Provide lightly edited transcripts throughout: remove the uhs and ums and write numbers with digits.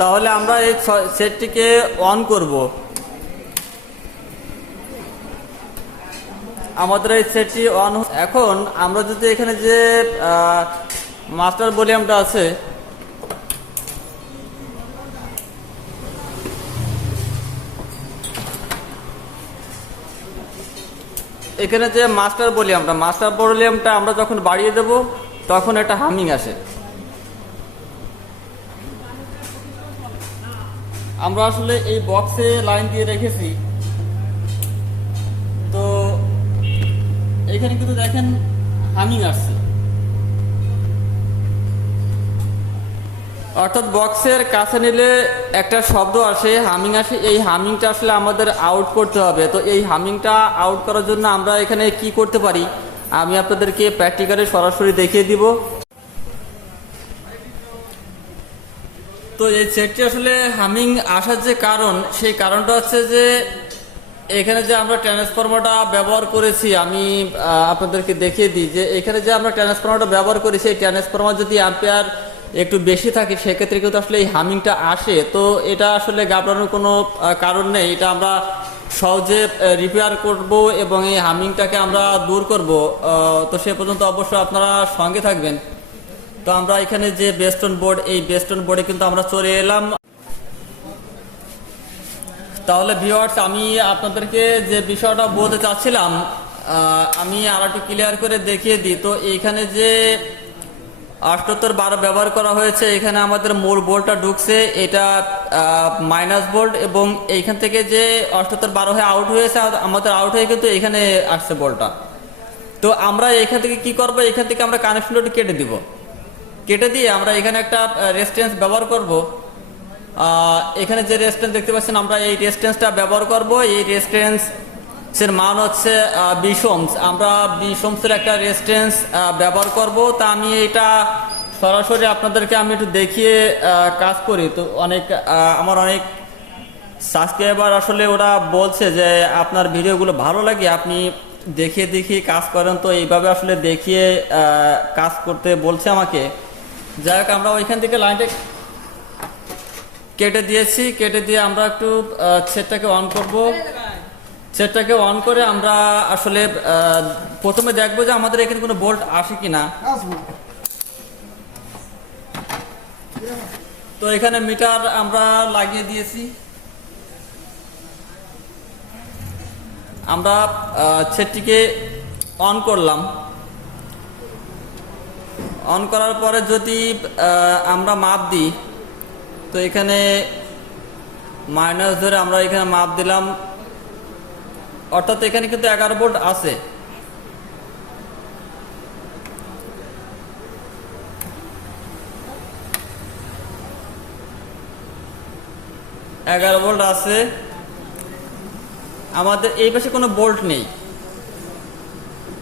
তাহলে আমরা এই সেটটিকে অন করব। আমাদের এই সেটটি অন। এখন আমরা যদি এখানে যে মাস্টার ভলিউমটা আছে এখানে যে মাস্টার ভলিউমটা আমরা যখন বাড়িয়ে দেব তখন একটা হামিং আসে। আমরা আসলে এই বক্সে লাইন দিয়ে রেখেছি, তো এখানে কিন্তু দেখেন হামিং আসছে, অর্থাৎ বক্সের কাছে নিলে একটা শব্দ আসে, হামিং আসে। এই হামিংটা আসলে আমাদের আউট করতে হবে। তো এই হামিংটা আউট করার জন্য আমরা এখানে কি করতে পারি আমি আপনাদেরকে প্র্যাকটিক্যালি সরাসরি দেখিয়ে দিব। তো এই সেটটি আসলে হামিং আসার যে কারণ, সেই কারণটা হচ্ছে যে এখানে যে আমরা ট্রান্সফরমারটা ব্যবহার করেছি, আমি আপনাদেরকে দেখিয়ে দিই যে এখানে যে আমরা ট্রান্সফরমারটা ব্যবহার করেছি, এই ট্রান্সফরমার যদি অ্যাম্পিয়ার একটু বেশি থাকে সেক্ষেত্রে কিন্তু আসলে এই হামিংটা আসে। তো এটা আসলে ঘাবড়ানোর কোনো কারণ নেই, এটা আমরা সহজে রিপেয়ার করব এবং এই হামিংটাকে আমরা দূর করব। তো সে পর্যন্ত অবশ্যই আপনারা সঙ্গে থাকবেন। তো আমরা এখানে যে বেস্টন বোর্ড, এই বেস্টন বোর্ডে কিন্তু আমরা চলে এলাম। তাহলে ভিউয়ার্স, আমি আপনাদেরকে যে বিষয়টা বলতে চাচ্ছিলাম আমি আর একটু ক্লিয়ার করে দেখিয়ে দিই। তো এইখানে যে 7812 ব্যবহার করা হয়েছে, এখানে আমাদের মূল বোল্টটা ঢুকছে, এটা মাইনাস বোল্ট, এবং এইখান থেকে যে 7812 হয়ে আউট হয়েছে, আমাদের আউট হয়ে কিন্তু এখানে আসছে বোল্টটা। তো আমরা এখান থেকে কি করব, এখান থেকে আমরা কানেকশনটা কেটে দিব। কেটে দিয়ে আমরা এখানে একটা রেজিস্ট্যান্স ব্যবহার করব। এখানে যে রেজিস্ট্যান্স দেখতে পাচ্ছেন, আমরা এই রেজিস্ট্যান্সটা ব্যবহার করব। এই রেজিস্ট্যান্সের মান হচ্ছে 20 ওহমস। আমরা 20 ওহমসের একটা রেজিস্ট্যান্স ব্যবহার করব। তা আমি এটা সরাসরি আপনাদেরকে আমি একটু দেখিয়ে কাজ করি। তো আমার অনেক সাবস্ক্রাইবার আসলে ওরা বলছে যে আপনার ভিডিওগুলো ভালো লাগে, আপনি দেখিয়ে দেখিয়ে কাজ করেন। তো এইভাবে আসলে দেখিয়ে কাজ করতে বলছে আমাকে। যাই হোক, আমরা ওইখান থেকে লাইনটা কেটে দিয়েছি। কেটে দিয়ে আমরা একটু সেটটাকে অন করব। সেটটাকে অন করে আমরা আসলে প্রথমে দেখবো যে আমাদের এখানে কোনো বোল্ট আসে কিনা। তো এখানে মিটার আমরা লাগিয়ে দিয়েছি। আমরা সেটটিকে অন করলাম। অন করার পরে যদি আমরা মাপ দিই, তো এখানে মাইনাস ধরে আমরা এখানে মাপ দিলাম, অর্থাৎ এখানে কিন্তু 11 ভোল্ট আছে। ভোল্ট আছে। আমাদের এই পাশে কোনো বোল্ট নেই,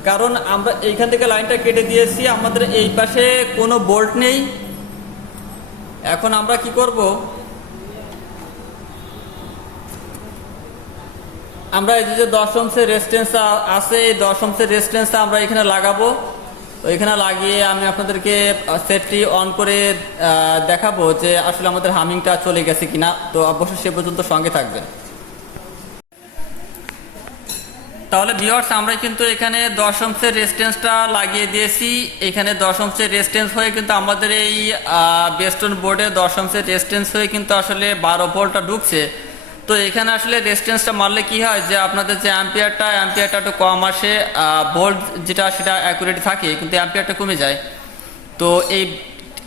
কারণ আমরা এইখান থেকে লাইনটা কেটে দিয়েছি, আমাদের এই পাশে কোনো বোল্ট নেই। এখন আমরা কি করব, আমরা এই যে 10 ওহমসের রেজিস্ট্যান্স আছে, এই 10 ওহমসের রেজিস্ট্যান্সটা আমরা এখানে লাগাবো। তো এখানে লাগিয়ে আমি আপনাদেরকে সেটটি অন করে দেখাবো যে আসলে আমাদের হামিংটা চলে গেছে কিনা। তো অবশ্যই সে পর্যন্ত সঙ্গে থাকবেন। তাহলে ভিউয়ার্স, আমরা কিন্তু এখানে 10 ওহমসের রেজিস্ট্যান্সটা লাগিয়ে দিয়েছি। এখানে 10 ওহমসের রেজিস্ট্যান্স হয়ে কিন্তু আমাদের এই বেস্টন বোর্ডে 10 ওহমসের রেজিস্ট্যান্স হয়ে কিন্তু আসলে 12 ভোল্টটা ঢুকছে। তো এখানে আসলে রেজিস্ট্যান্সটা মারলে কি হয় যে আপনাদের যে অ্যাম্পিয়ারটা একটু কম আসে, ভোল্ট যেটা সেটা অ্যাকুরেট থাকে, কিন্তু অ্যাম্পিয়ারটা কমে যায়। তো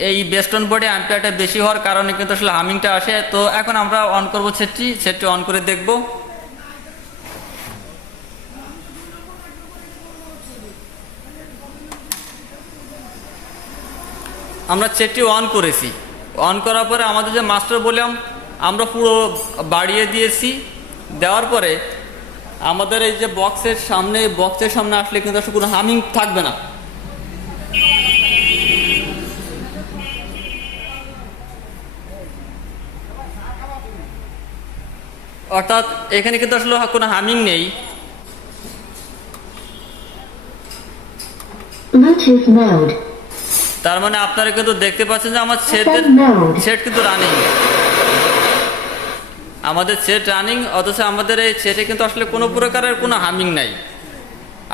এই বেস্টন বোর্ডে অ্যাম্পিয়ারটা বেশি হওয়ার কারণে কিন্তু আসলে হামিংটা আসে। তো এখন আমরা অন করবো সেটটি অন করে দেখব। আমরা সেটটি অন করেছি। অন করার পরে আমাদের যে মাস্টার ভলিউম আমরা পুরো বাড়িয়ে দিয়েছি। দেওয়ার পরে আমাদের এই যে বক্সের সামনে আসলে কিন্তু আসলে কোনো হামিং থাকবে না। অর্থাৎ এখানে কিন্তু আসলে কোনো হামিং নেই। Bluetooth mode. তার মানে আপনারা কিন্তু দেখতে পাচ্ছেন যে আমার সেট কিন্তু রানিং, আমাদের সেট রানিং, অথচ আমাদের এই সেটে কিন্তু আসলে কোনো প্রকারের কোনো হামিং নাই।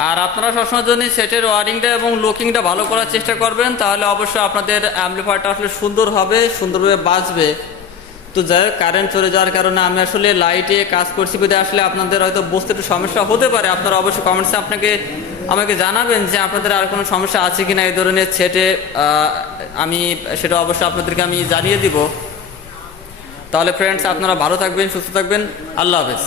আর আপনারা সবসময় যদি সেটের ওয়ারিংটা এবং লুকিংটা ভালো করার চেষ্টা করবেন, তাহলে অবশ্যই আপনাদের অ্যাম্পলিফায়ারটা আসলে সুন্দর হবে, সুন্দরভাবে বাজবে। তো যাই হোক, কারেন্ট চলে যাওয়ার কারণে আমি আসলে লাইটে কাজ করছি বলে আসলে আপনাদের হয়তো বুঝতে একটু সমস্যা হতে পারে। আপনারা অবশ্যই কমেন্টসে আমাকে জানাবেন যে আপনাদের আর কোনো সমস্যা আছে কিনা এই ধরনের সেটে, আমি সেটা অবশ্যই আপনাদেরকে আমি জানিয়ে দিব। তাহলে ফ্রেন্ডস, আপনারা ভালো থাকবেন, সুস্থ থাকবেন, আল্লাহ হাফেজ।